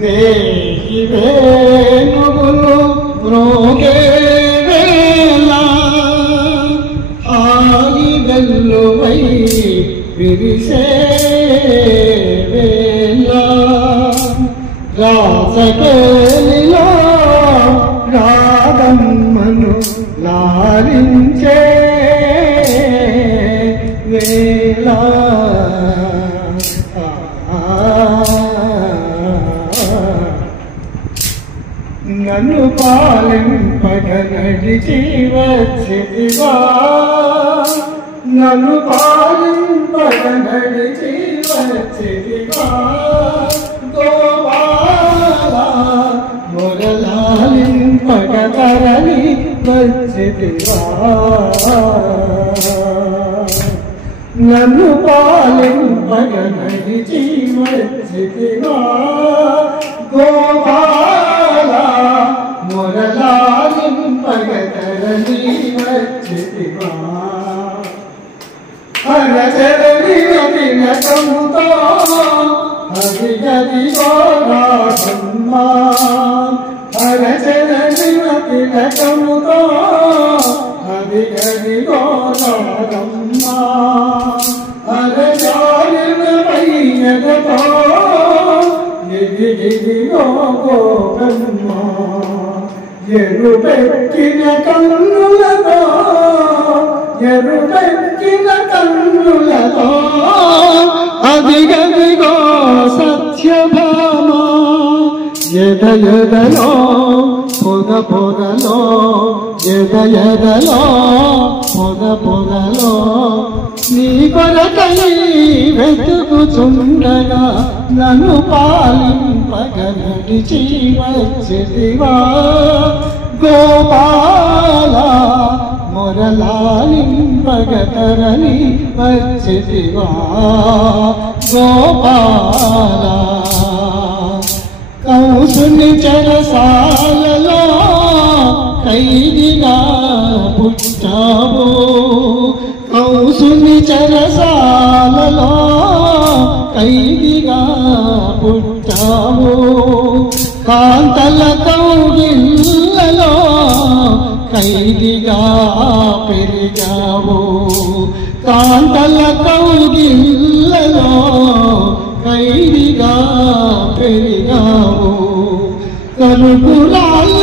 వేయి వేణువులు మ్రోగే వేళ ఆగి వెల్లువై విరిసే వేళ రాసకేలిలో రాగమ్మను లాలించే వేళ నన్ను పాలింపగ నడిచి వచ్చిదివా నన్ను పాలింపగ నడిచి వచ్చిదివా గోపాల మురళాలింపగ తరలి వచ్చిదివా నన్ను పాలింపగ నడిచి వచ్చిదివా గోపాల మురళాలింపగ తరలి వచ్చిదివా హరచరణి తిలకముతో హరిగదిగో రాధమ్మా హరచరణి తిలకముతో హరిగదిగో రాధమ్మా హరచారిణ పైనగతో గిరిగిరిగో గోపమ్మా ఎరుపెక్కిన కన్నులతో ఎరుపెక్కిన కన్నులతో అదిగదిగో సత్యభామ ఎద ఎదలో పొగ పొగలో ఎద ఎదలో పొగ పొగలో నీ కొరకై వెతుకుచుండగా నన్ను పాలింపగ నడిచి వచ్చిదివా గోపాల మురళాలింపగ తరలి వచ్చిదివా గోపాల కంసుని చెరసాలలో ఖైదీగా పుట్టావు కంసుని చెరసాలలో ఖైదీగా పుట్టావు కాంతల కౌగిళ్ళలో ఖైదీగా పెరిగావు కాంతల కౌగిళ్ళలో ఖైదీగా పెరిగావు కలుగురాల